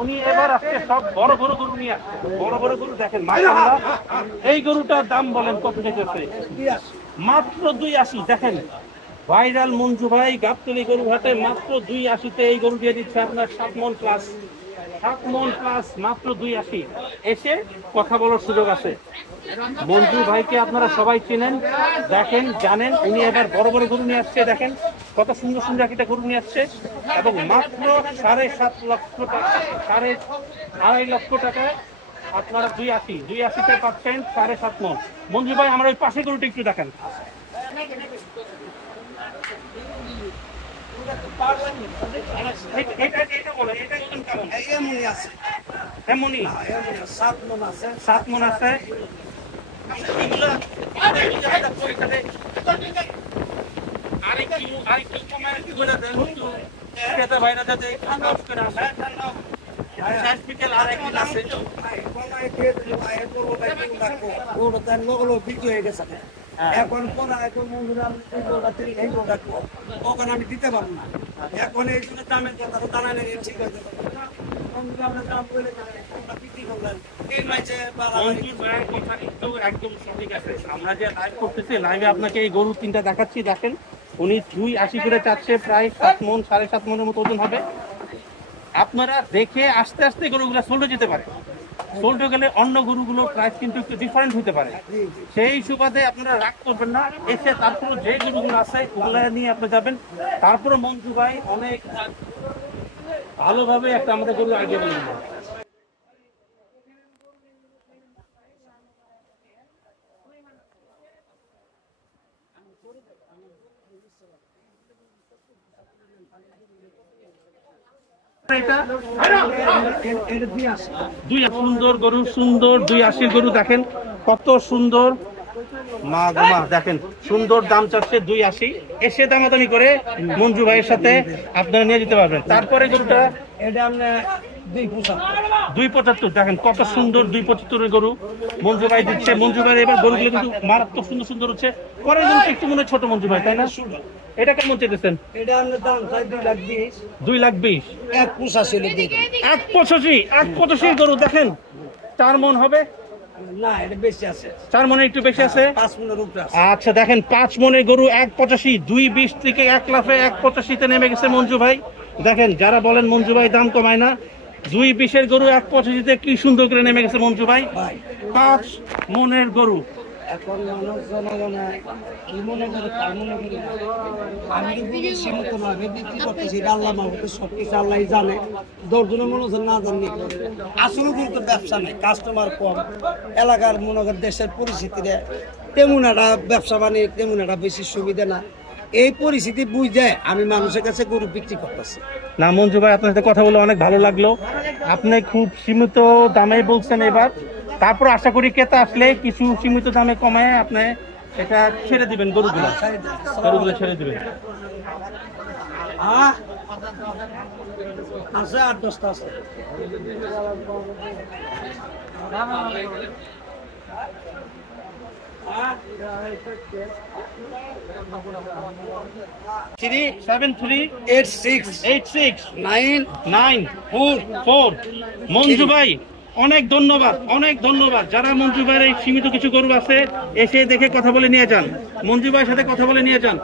উনি এবার আজকে সব বড় বড় গরু নিয়ে আসছে, বড় বড় গরু দেখেন মাশাআল্লাহ। এই গরুটার দাম বলেন কত চাইতেছে? মাত্র 280। দেখেন ভাইরাল মঞ্জু ভাই গাবতলী গরু হাটে মাত্র 280-তে এই গরু দিয়ে দিচ্ছে আপনার 7 মণ প্লাস, 7 মণ প্লাস মাত্র 280। এসে কথা বলার সুযোগ আছে। মঞ্জু ভাইকে আপনারা সবাই চেনেন, দেখেন জানেন, উনি এবার বড় বড় গরু নিয়ে আসছে। দেখেন কত সুন্দর সুন্দর একটা গরু নিয়ে আসছে এবং মাত্র 7.5 লক্ষ টাকা, 2.5 লক্ষ টাকায় আপনারা 280-তে পাচ্ছেন 7.5 মণ। মঞ্জু ভাই আমরা ওই পাশে গরুটা একটু দেখেন। এমনই 7 মণ আছে। এখন আমি দিতে পারবো না, এখন এই জন্য দামের কথা জানা নেই। ঠিক আছে আমরা যে লাইভ করতেছি, লাইভে আপনাকে এই গরু 3টা দেখাচ্ছি। দেখেন উনি 280 করে চাচ্ছে, প্রায় 7 মণ 7.5 মণের মতো ওজন হবে। আপনারা দেখে আস্তে আস্তে গরুগুলো সোল্ড যেতে পারে, সোল্ড গেলে অন্য গরুগুলোর প্রাইস কিন্তু একটু ডিফারেন্ট হতে পারে। সেই সুবাদে আপনারা রাগ করবেন না, এসে তারপরে যে গরুগুলো আছে ওগুলো নিয়ে আপনি যাবেন। তারপরে মঞ্জু ভাই অনেক ভালোভাবে একটা আমাদের গরু আগে বলবেন। সুন্দর গরু, সুন্দর 280 গরু দেখেন কত সুন্দর। মা গো মা, দেখেন সুন্দর দাম চাচ্ছে 280। এসে দামাদামি করে মঞ্জু ভাইয়ের সাথে আপনারা নিয়ে যেতে পারবেন। তারপরে গরুটা এটা আমরা 275। দেখেন কত সুন্দর 275 গরু মঞ্জু ভাই দিচ্ছে। মঞ্জু ভাই এবার গরুগুলো কিন্তু মারাত্মক সুন্দর সুন্দর হচ্ছে। পরের গরুটা একটু মনে হয় ছোট মঞ্জু ভাই, তাই না? এটা কেমন চাইতেছেন? এটা আমাদের দাম চাই 220। 220। 185 185 গরু দেখেন 4 মণ হবে না, এটা বেশি আছে, 4 মণের একটু বেশি আছে, 5 মণের উপরে আছে। আচ্ছা দেখেন 5 মণের গরু 185, 220 থেকে 1 লাফে 185-তে নেমে গেছে মঞ্জু ভাই। দেখেন যারা বলেন মঞ্জু ভাই দাম কমায় না, 220-এর গরু 185-তে কি সুন্দর করে নেমে গেছে মঞ্জু ভাই। 5 মণের গরু। এখন মানুষ জনগণে কি মনে করে তার মনে করি না। আমি কিন্তু সীমিত ভাবে বিক্রি করতেছি, আল্লাহ মাহবুব সবকিছু আল্লাহ জানে। 10 জনের মানুষের না জানি আসলে কিন্তু ব্যবসা নেই, কাস্টমার কম, এলাকার মনে করেন দেশের পরিস্থিতিতে তেমন একটা ব্যবসা বাণিজ্য তেমন একটা বেশি সুবিধা না। এই পরিস্থিতি বুঝে আমি মানুষের কাছে গরু বিক্রি করতেছি। না মঞ্জু ভাই, আপনার সাথে কথা বলে অনেক ভালো লাগলো। আপনি খুব সীমিত দামে বলছেন এবার, তারপর আশা করি ক্রেতা আসলে কিছু সীমিত দামে কমায় আপনি এটা ছেড়ে দিবেন, গরুগুলো ছেড়ে দিবেন। আছে 8-10টা আছে। Three 7386994। মঞ্জু ভাই অনেক ধন্যবাদ, অনেক ধন্যবাদ। যারা মঞ্জু ভাইয়ের এই সীমিত কিছু গরু আছে এসে দেখে কথা বলে নিয়ে যান, মঞ্জু ভাইয়ের সাথে কথা বলে নিয়ে যান।